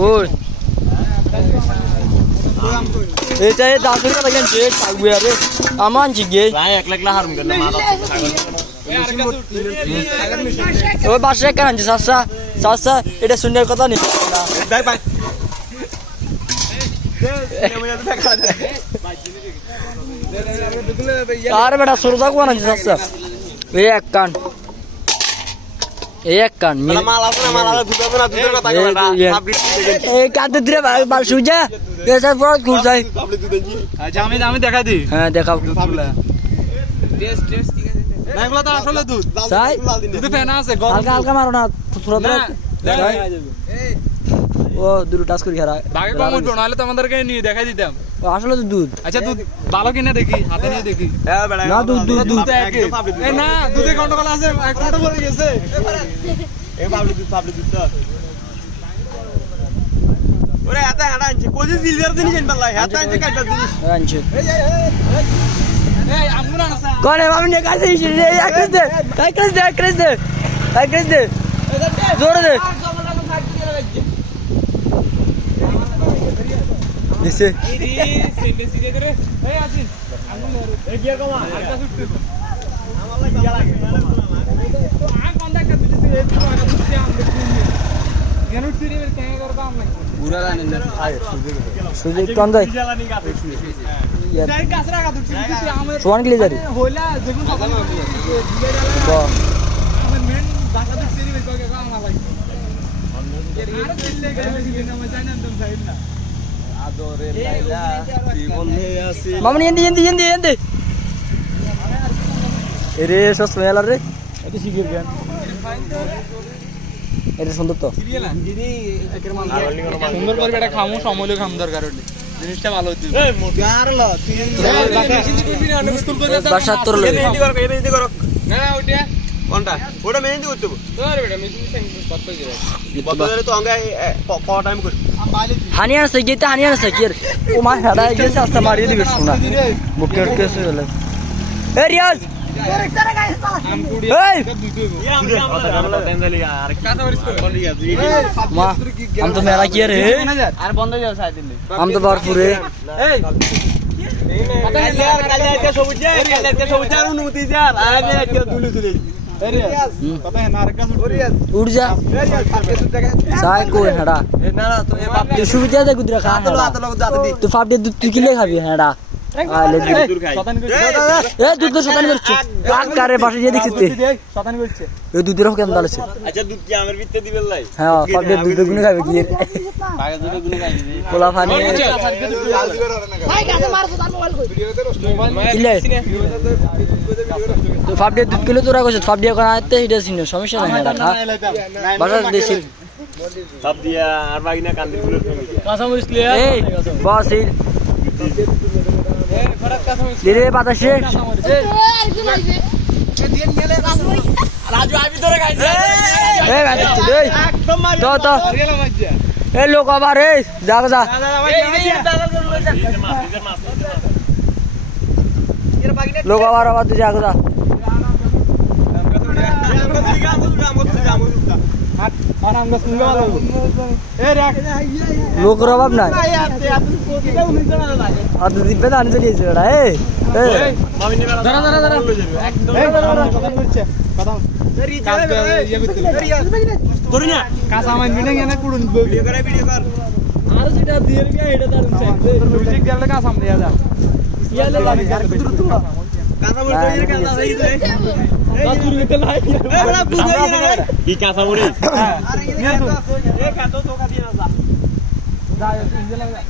কই এটা 10 টাকা লাগেন যে থাকবে আরে আমান জিগে ভাই 1 লাখ হারুম কেন মারা ওই বাসে কেন যে সাসা এটা সুন্দর কথা নেই ভাই ভাই আর বেটা সরজা কোন আছে সাসা এক কান মাল আছে না মাল আছে দুধ না দুধের কথা কইরা আপনি এই কাতে দিরে বাল সুজা এসব বড় ঘুর যায় আপনি দুধ দিন আচ্ছা আমি দেখাই দিই হ্যাঁ দেখাও টেস্ট ঠিক আছে না এগুলা তো আসলে দুধ সাই দুধে ফেনা আছে গরম হালকা হালকা মারো না থোড়া থোড়া ও দুটো টাচ করে খেলা ভাগে কম উঠবো নাহলে তো আমাদেরকে নিয়ে দেখাই দিতাম আসলে তো দুধ আচ্ছা দুধ ভালো কিনা দেখি হাতে নিয়ে দেখি হ্যাঁ বেটা না দুধ এই না দুধে গন্ডগোল আছে এক ফটো পড়ে গেছে এ পাবলি দুধ তো ওরে হাতে হাড়া আনছে কোজি সিলভার দিন জান পাল্লাই হাতে আনছে কাটা দিন আনছে এই আমগুনা না কোনে আমি নে কাছে রে এক দে জোরে দে দিছে সুযোগ কম যায় সোয়ান গেলে যাবে মামনি এন্দি এরে সব স্মেল রে এটা শিখির গান এটা সুন্দর তো সুন্দর করে এটা খামু সমলে খাম দরকার হলে জিনিসটা ভালো হচ্ছে এই মোগার ল বাসা তোর লই মেহেন্দি করো না ওটা কোনটা ওটা মেহেন্দি করতে তোর বেটা মেশিন কত করে বদলে তো আঙ্গা ক টাইম করি হানিয়া আছে হানিয়া আছে কি ও মা হেডা গেছে আস্তে মারিয়ে দিবে শোনা বুকের কেসে গেল এ রিয়াজ এই মা हम तो मेरा किया रे আর বন্ধ যাও সাইড দিন हम तो भरपूर है এই কালকে সবুজ অনুমতি যার আগে একটা দুলি তুলে কথা है ना रखा उड़ जा साय को हेडा না না তো এ বাপ तू सुविधा दे गुदरा खा तू फाप दे तू किले खाबी हेडा आ ले দূর খাই ए दूध तो शतान करछ काट करे बासे ये देखते শতান করছে ए दूध रहो केम डालছে আচ্ছা দুধ কি আমার ভিতরে দিবেন লাই हां फाप दे दूध गुने खाबे की আগে দুধ গুলো খাই দিবি पोला फानी ভাই কাছে মারছো তার মোবাইল কই কিলে তো ফাপ দে दूध किलो তোরা কইছ ফাপ দিয়ে কোন আইতে এটা সিনে সমস্যা নাই হেডা খা বাজার দেশি সব দিয়া আর বাগিনা কান্দির গুলো ফেলে কাঁচা মরিচ লিয়ে এই বস এই ফরাক কাঁচা মরিচ দিরে বাতাসে আর কি হইছে দিয়ে নিলে রাজু আবি ধরে খাইছে এ বাতাস এই একদম মারি তো গেল মাঝে এ লোক আবার এই যা যা লোক আবার তুই যা যা আর আমরা শুনলে ভালো এই রাখ লোকের অভাব নাই আর তো দিবে না আনি চলিয়েছে ওটা এই দাঁড়া একদম কথা বলছে কথা কাজ করে ইয়ে করতে ধরি না কাঁচা মাইন বিনে গেলে কুড়ুন ভিডিও কর আর যেটা দিয়ে গিয়া এটা দারুন চাই মিউজিক গেলে কাঁচা সামনে যা ইয়ালে লাগে আর দূর তো কাঁচা মুড়ি তৈরি কাঁচা হই যায় দূর হইতে লাই এ বড় বুঝাই না কি কাঁচা মুড়ি আরে নিয়ে তো এ কাঁচা তো কা দিয়ে না যা যা ইঞ্জে লাগা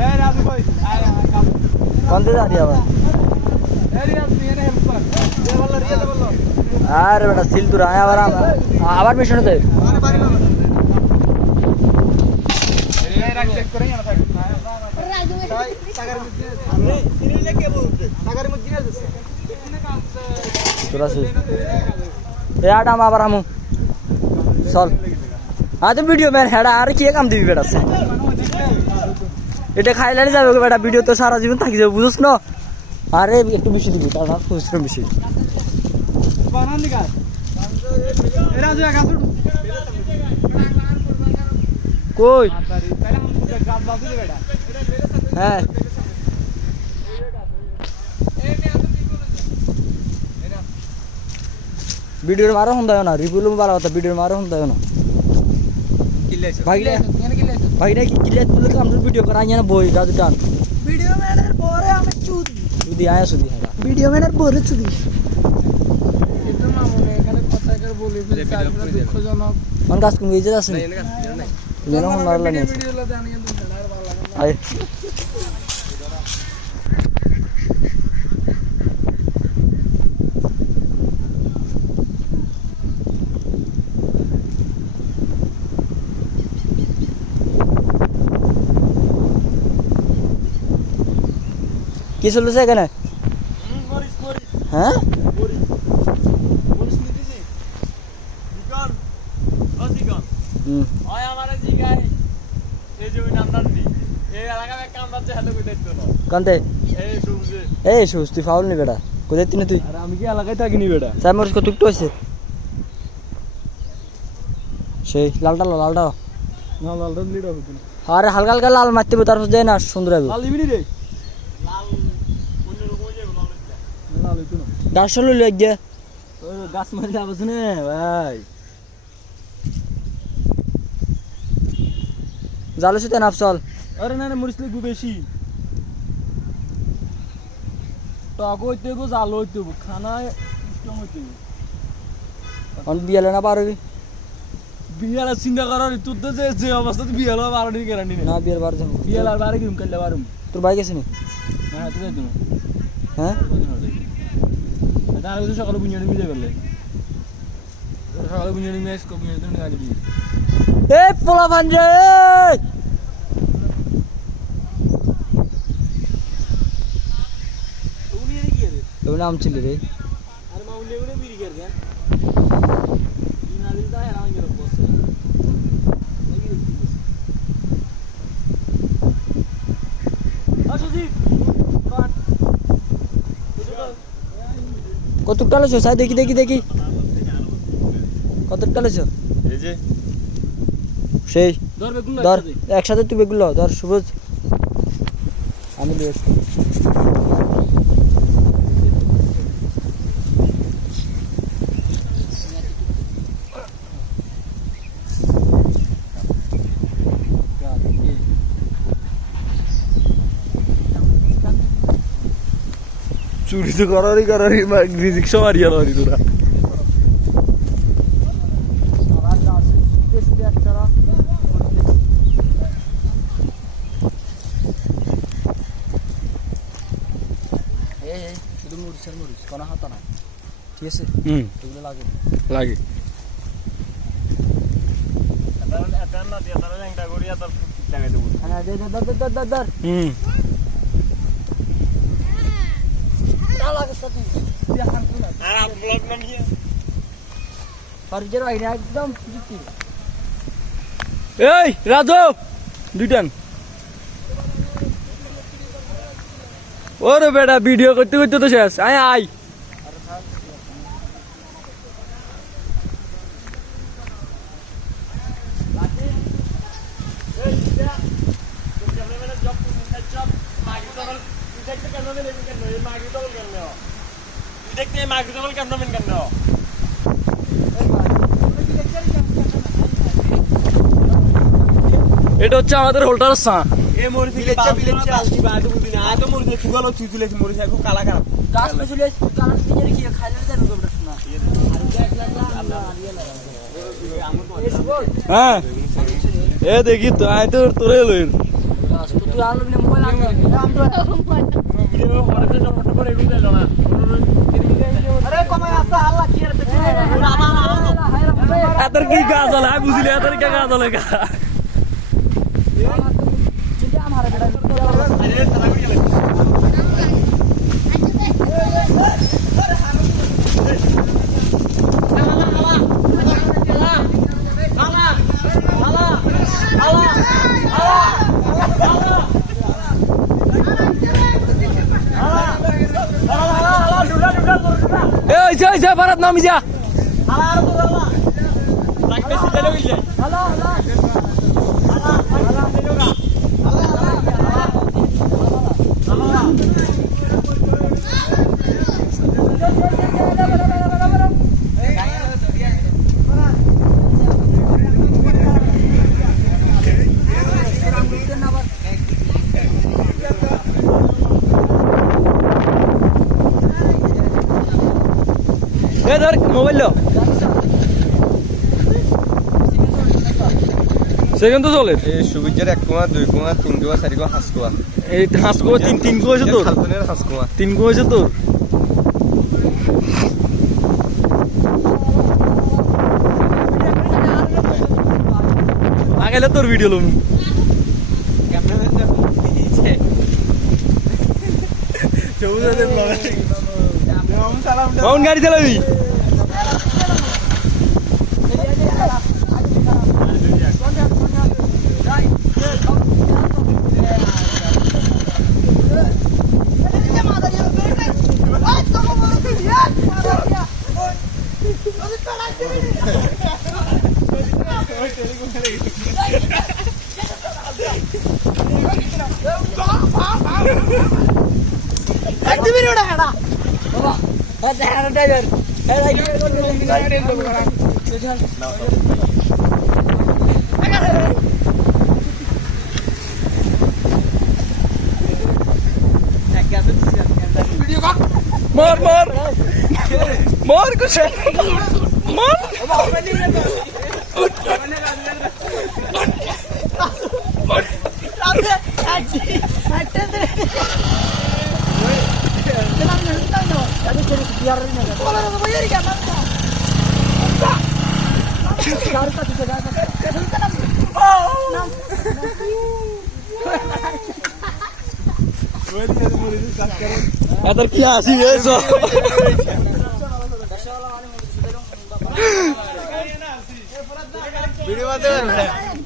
এ রাজু ভাই আয় কাম বন্ধে যা দিয়া আবার এ রিয়াজ নিয়ে হেল্প কর দে বল রিয়াজ বল আরে বেটা সিল তুই আবার মিশন দে এই রাখ চেক করে না থাকে রাজু সাগর মধ্যে সিরিলে কে বলতে সাগর মধ্যে আছে এখানে কাজ তোরা সে এ আটা আবার আমু চল আজ ভিডিও ম্যান হেডা আর কি কাম দিবি বেটা এটা খাইলানি যাবে বেটা ভিডিও তো সারা জীবন থাকি যাবে বুঝছ না আরে একটু বেশি দিবি তার খুচরো বেশি বানান দিগা এ রাজু কাজ কই তাহলে আমি গাছ বাদ দিলে বেটা হ্যাঁ ভিডিওর মারো হন দাও না রিভিউ ভালো কথা ভিডিওর মারো হন দাও না ভাই ভাই কি কিলে তুলে কাম ভিডিও করা আইনা বই দাদু টান ভিডিও ম্যানের পরে আমি চুদি তুই আয়া সুদি হ্যাঁ ভিডিও ম্যানের পরে চুদি এটা মামুনে এখানে কথা করে বলি তারপরে দুঃখজনক মন কাজ কোন গেছে আছে যেন হন মারলা নেই ভিডিওগুলো জানি কিন্তু আর ভালো লাগে না আয় কি চলছে এখানে হ্যাঁ হুম কান্তে এই সুস তুই ফাউল নি বেটা কোথায় তিনে তুই আর আমি কি এলাকায় থাকিনি বেটা সাই মরিস কত একটু হয়েছে সেই লালটা লো লালটা লো। না লাল রং লিড হবে না আরে হালকা হালকা লাল মারতে হবে তারপর যায় না সুন্দর হবে লাল দিবি রে লাল হইতো না গাছ চলো লিয়ে গিয়ে ওই গাছ মারি যাবছ না ভাই জালো সুতে নাফ চল আরে না না মরিস লাগবে বেশি টক হইতে গো জাল হইতে গো খানা সিস্টেম হইতে অন বিয়ালে না পারবি বিয়ালা চিন্তা করার তোর তো যে অবস্থাতে বিয়ালা বারো দিন গ্যারান্টি নেই না বিয়ের বার যাবো বিয়ালার বারে কিরম করলে বারুম তোর বাইক আছে নি না হাতে যাইতো না হ্যাঁ তার কিছু সকালে বুঝিয়ে মিলে গেলে সকালে বুঝিয়ে মিলে স্কোপ মিলে তুমি গাড়ি দিয়ে এ পোলা ভাঞ্জে তোর নাম ছিল রে আর মাউলে গুলো বিড়ি কর দেন দিন আদিল দা হেরা গেল বস আসুজি কত টালেছো সাই দেখি দেখি দেখি কত টালেছো এই যে সেই ধর বেগুন ধর একসাথে তুই বেগুলো ধর সুবোজ আমি লিয়ে আসছি চুরি তো করারই রিজিক সবারই আলো তোরা শুধু মরিচের মরিচ কোনো হাতা নাই ঠিক আছে এগুলো লাগে লাগে এটা না দিয়া তারা একটা গড়িয়া তার লাগাই দেব হ্যাঁ দে ধর ধর ধর ধর আর আপ ব্লগ নাম কি ফরজের ভাই একদম জুতি এই রাজু দুইটান ওরে বেটা ভিডিও করতে করতে তো শেষ আয় আয় দেখতে মাগি ডবল ক্যামেরাম্যান কেন এটা হচ্ছে আমাদের হোল্ডার সা এ মরি থেকে বিলেচ্চা আলতি বাটু বুদিনা আ তো মরি তুগালো চুইতুলেছি মরি খুব কালা কালা গাছ পেছলে কালার দিকে কি খাইলে জানো তো না হ্যাঁ এ দেখি তো আয় তো তোরে লইর তুই আলো নে মোবাইল আনবে ভিডিও পরে তো ফটো করে এগুলো দিল না আরে কমাই আসা আল্লাহ কি এর পেছনে এতর কি গাছ হল আয় বুঝলি এতর কি গাছ হল গা আরে তারা কি গেল এই যে ভারত নামি যা রাখতে সিলে লইল যায় ধর মোবাইল লো সেকেন্ড তো চলে এই সুবিচার 1 কোয়া 2 কোয়া 3 কোয়া 4 কোয়া 5 কোয়া এই হাঁস কো তিন কো হয়েছে তোর খালতনের 5 কোয়া 3 কো হয়েছে তোর আগাইলে তোর ভিডিও লম কখন গাড়ি চালাবি मार मार मार कुछ मार अदर क्या हंसी है सो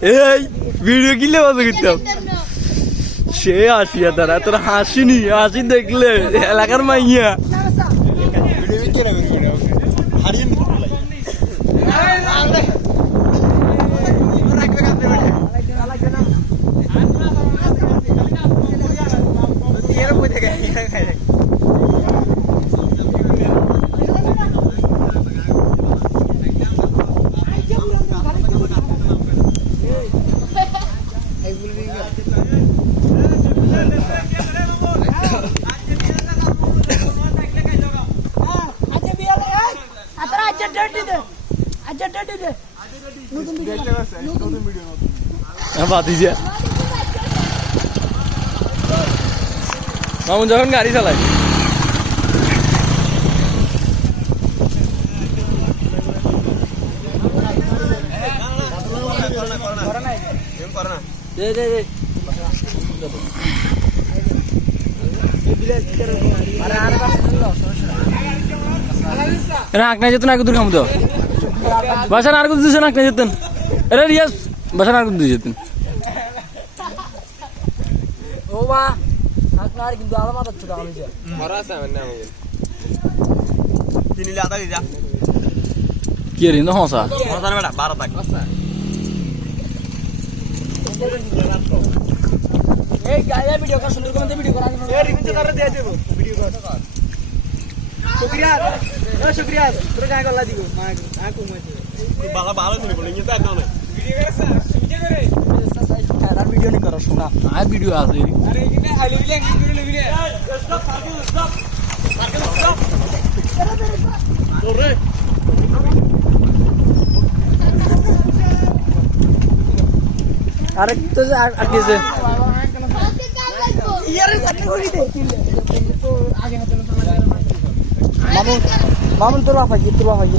এই ভিডিও কিলে বাজে কিতাম সে হাসি তারা তোর হাসি নি হাসি দেখলে এলাকার মাইয়া ভিডিও কি রাখবেন হারিয়ে নিতে মামুন যখন গাড়ি চালায় নাক না যেত না দূর খামতো বাসা আর কিছু দিছে নাক না যেতেন আরে রিয়াজ বাসা আর কিছু দিয়ে যেতেন ও মা আপনার কিন্তু আলাদা ছিল আমি যে মরা আছে মানে আমাকে তিনি লাদা দিদা কি রে না হসা মজার বেটা 12 টাকা এই গায়া ভিডিও কর সুন্দর করে ভিডিও করা এ রিমিতে করে দিয়ে দেব ভিডিও কর শুকরিয়া ও শুকরিয়া তোর গায় গলা দিব মা আকু মাঝে বালা ভালো তুমি বলি নিতে দাও না ভিডিও করে স্যার সুবিধা করে আর ভিডিও নি করো শোনা আর ভিডিও আছে আরে এখানে আইলে বিলে কি করে নেবিলে স্টপ স্টপ ওরে আরে তো আর কি আছে ইয়ারে জানি করি দে তো আগে না মামুন মামুন তোর বাবা কি তোর বাবা কি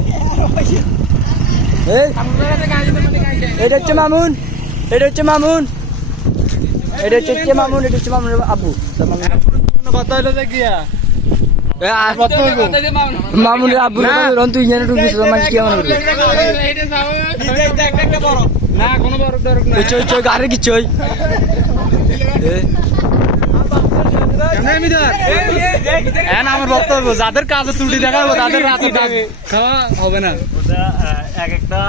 এই এটা হচ্ছে মামুন এটা হচ্ছে মামুন এটা হচ্ছে মামুন এটা হচ্ছে মামুন আব্বু কথা হলো যে গিয়া মামুন আব্বু রন তুই জানে তুই কিছু মানে কি মনে করবি না কোনো বড় দরক না চই চই গারে কি চই আমার বক্তব্য যাদের কাজে ত্রুটি দেখাবো তাদের রাতে খাওয়া হবে না এক একটা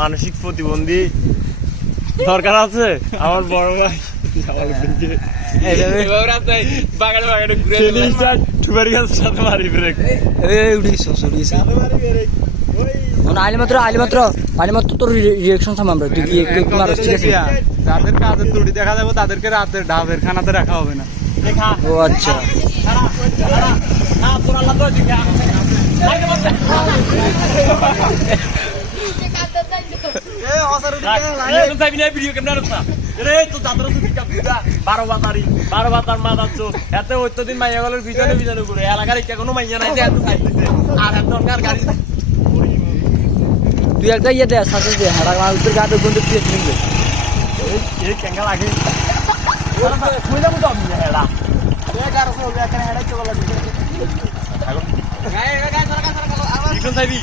মানসিক প্রতিবন্ধী দরকার আছে আমার বড় ভাই আলিমাত্র তোর রিয়েকশন থাম আমরা তুই ঠিক আছে যাদের কাজের ত্রুটি দেখা যাবে তাদেরকে রাতে ঢাবের খানাতে রাখা হবে না ও আচ্ছা এ অসার ভিডিও চাইবি না ভিডিও কেমন আছে রে তো দাদর সুতি কাপ দিবা 12 বাতার মাথা চো এতে অত্যদিন মাইয়া গলের ভিতরে ভিতরে ঘুরে এলাকার কে কোনো মাইয়া নাই যে এত চাইতেছে আর এত দরকার গাড়ি তুই একটা ইয়ে দে সাথে দে হাড়া উত্তর গাড়ি বন্ধু তুই কিনবে এই কেঙ্গা লাগে কই যাবো তো আমি হেডা এখন চাইবি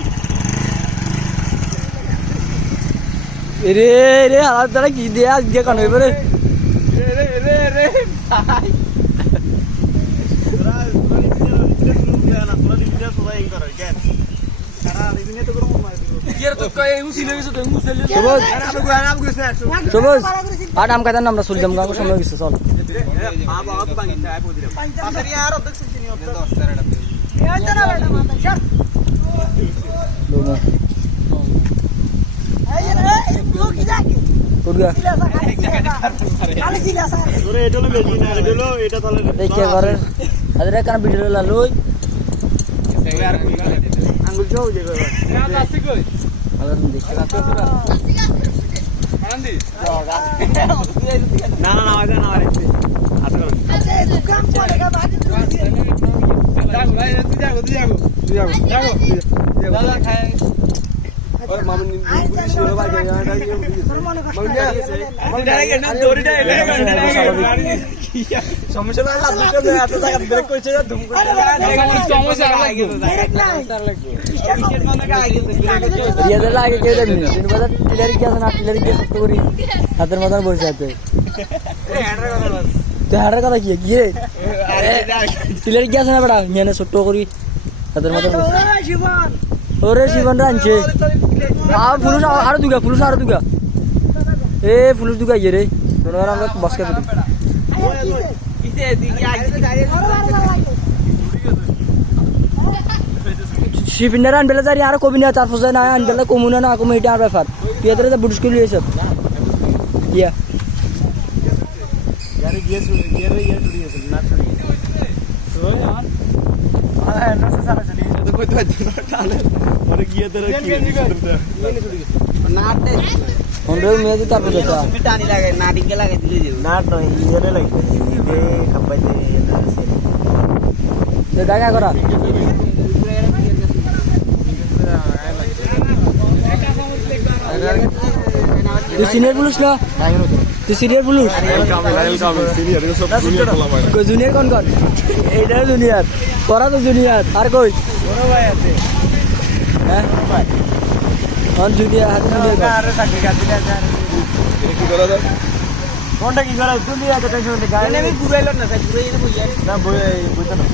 রে রে হাড়া তারা কি দে আজ দিয়ে কান হইবে রে সবুজ আর আম কাটার নামটা চলে যাম গাঁও সময় গেছে চল দেখে করে আরে কান ভিডিও লালুই আঙ্গুল চৌ যে আরে দেখে না না না আরে না আরে আচ্ছা লাগে কেউ দেখবি টিলারি কি আছে না টিলারি কি সত্য করি হাতের মাথায় বসে আছে হাড়ের কথা কি গিয়ে টিলারি কি আছে না বেটা মেনে ছোট্ট করি হাতের মাথায় বসে ওরে জীবন রানছে ফুলুস আরো দুগা এ ফুলুস দুগা ইয়ে রে আমরা বসকে শিবিনার আনবেলা যারি আর কবি না তার ফসে না আনবেলা কমুনা না কমে এটা আর ব্যাপার তুই এত বুটস করে এসব ইয়া গাড়ি গিয়ে ছুড়িয়েছিল না মেয়ে তারপর টানি লাগাই নাটিকে লাগাই দিলে না তো ইয়ে লাগবে খাপাইতে দেখা করা তুই সিনিয়র পুলিশ না তুই সিনিয়র পুলিশ জুনিয়র কোন কোন এইটা জুনিয়র তোরা তো জুনিয়র আর কই হ্যাঁ জুনিয়র হাতে কোনটা কি করা তুমি এত টেনশন নিতে গাড়ি আমি ঘুরাইলাম না স্যার ঘুরাই না বুঝিয়া না বুঝতে না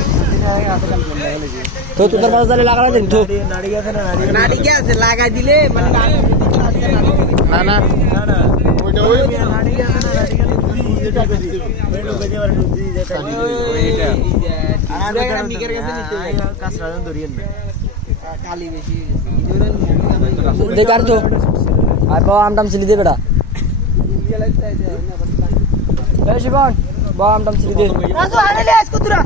তো তোর পাশে তাহলে লাগাই দিন তো নাড়ি গেছে না নাটিকে আছে লাগাই দিলে মানে না না না না ওইটা ওই নাড়ি গেছে না নাড়ি গেছে এটা করি বেটো বেজে আর দুই যেটা ওইটা আর একটা নিকের কাছে নিতে কাছরা ধরিয়েন না খালি বেশি দেখ আর তো আর বাবা আমটাম ছিলি দে বেটা এই শিবন বাবা আমটাম ছিলি দে রাজু আনলে আজ কুতুরা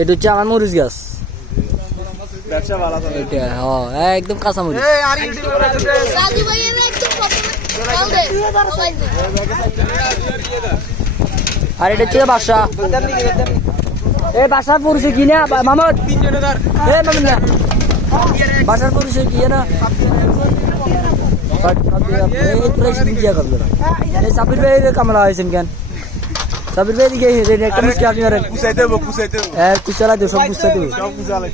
এটা হচ্ছে আমার মরিচ গাছ ব্যবসা ভালো চলে এটা হ্যাঁ একদম কাঁচা মরিচ এই আর ইউটিউব করে রাজু ভাইয়ের একদম আর এটা হচ্ছে বাসা এই বাসার পরিচয় কি না মামদ এ মামদ না বাসার পরিচয় কি না সাবির ভাই কামলা হয়েছেন কেন সাবির ভাই দিকে একটা মিষ্টি আপনি পুষাইতে হ্যাঁ কুচালা দেব সব কুচা দেব সব পুষালে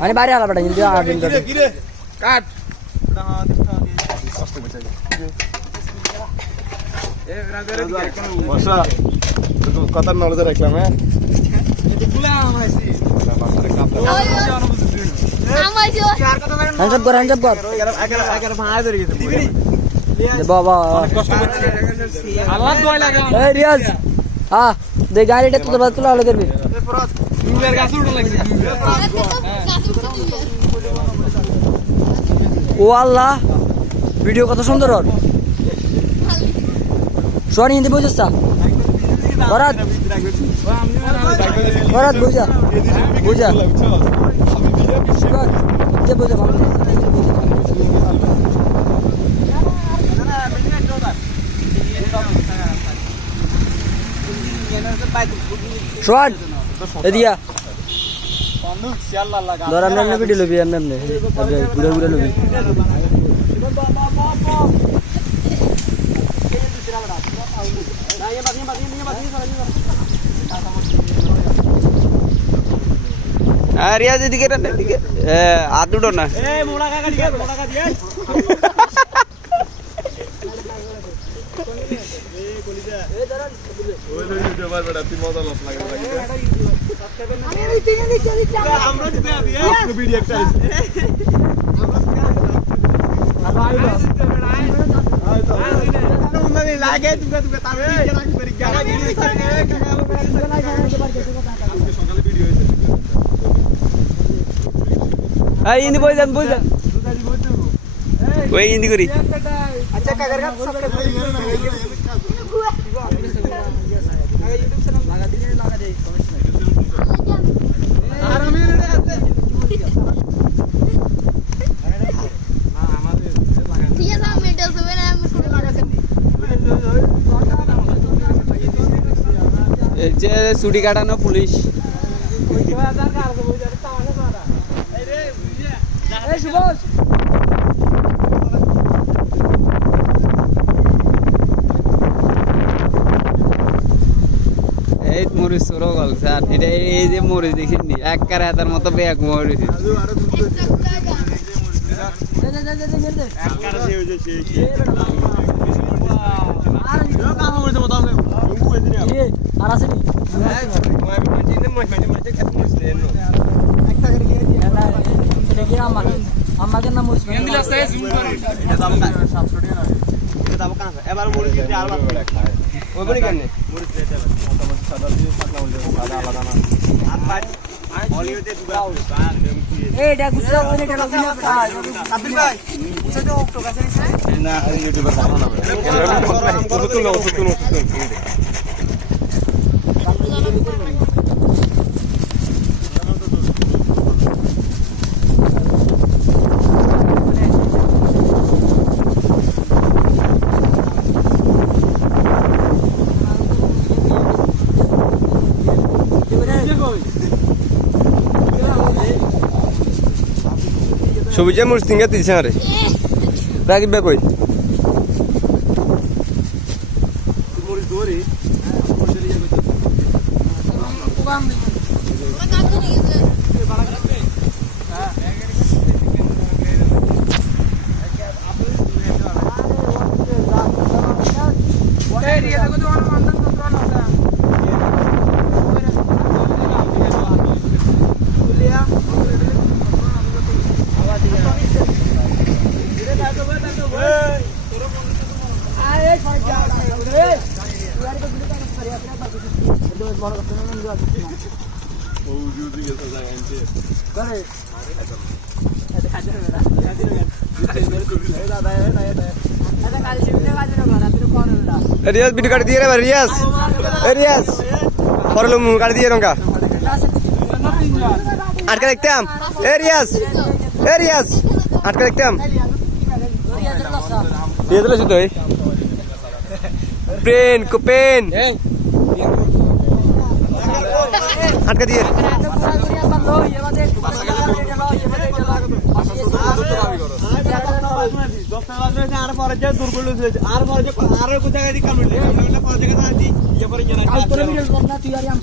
মানে বাইরে আলা বেটা কিন্তু 8 দিন কি রে কাট বসা কথা নজর রাখলাম হ্যাঁ হ্যান্ডসাপ কর আগে ভাঙা ধরে গেছে বাবা আল্লাহ দোয়া লাগে এই রিয়াজ হ্যাঁ দে গাড়িটা তো তোলা তোলা করবি দুলের গাছ উঠে লাগছে ও আল্লাহ ভিডিও কত সুন্দর ওর সোয়ানি হিন্দি বুঝছিস বরাত বরাত বুঝা বুঝা যে বুঝা ভালো শোন এদিয়া ধর আমরা এমনি ভিডিও লবি এমনি ঘুরে ঘুরে লবি রিয়াজ এদিকে হাত দুটো না হিন্দি বই যান ওই হিন্দি করি আচ্ছা কাকার কাছে সাবস্ক্রাইব করে দিও না ইউটিউব চ্যানেল লাগা দিলে লাগা দেই আর আমি রে আছে আমাদের লাগা ঠিক আছে আমি এটা সবে না আমি শুনে লাগাছেন এই যে চুরি কাটানো পুলিশ এই সুভাষ এই মরিচ সরো গল স্যার এটা এই যে মরিচ দেখিনি এক কারে তার মতো ব্যাগ মরিচ আর আছে নি দেখি আমাকে নাম মুসলিম এবার মরিচ দিতে আর ওই বলি কেন মরিচ দিতে আলাদা না আর ভাই হলিউডে দুবা এই এটা গুছরা বলে এটা লবিনা কাজ আব্দুল ভাই উঠে তো কাছে না ইউটিউবে জানা না তুলো সবুজে মরিচ তিনটা দিছে আরে রাকিব ভাই কই মরিচ ধরি আমার কাছে নিয়ে গেছে এই রিয়া দেখো তো আমার মন্দন তো না লিয়া আওয়াজ দিই ধীরে থাকো এই তোরা বন্ধ আয় এই সরে যা এই তুই তো গুলো কাজ করি আপনি বাকি তো বড় কথা না নিও ও জুদি গেছে যায় এনতে করে এটা কাজ হবে না কাজ হবে এই দাদা এটা কাজ শিখতে কাজ না করা তুই কোন হলো রিয়াজ ভিডিও কাট দিয়ে রে রিয়াজ রিয়াজ পরলো মুখ কাট দিয়ে রঙ্কা আটকা দেখতাম রিয়াজ আটকা দেখতাম দিয়ে দিলে শুধু পেন পেন আটকা দিয়ে আর পরে যে দুর্বল হয়েছে আর পরে যে আর কোন জায়গায় দি কাম হইছে ওটা পরে জায়গা আছি ইয়ে পরে জানা আর তোর ভিডিও কর না তুই আর আম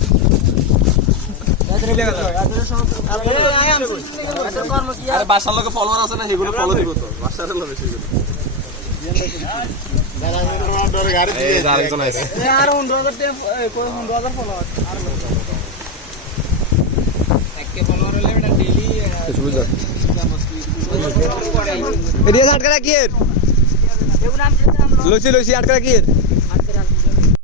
আরে বাসার লোকে ফলোয়ার আছে না সেগুলো ফলো দিব তো বাসার লোকে বেশি করে এই আরেকজন আছে আর 10000 ফলোয়ার আর একে ফলোয়ার হলে এটা ডেইলি সুবিধা রিয়াজ আটকা রাখিয়ে লইছি আটকা রাখিয়ে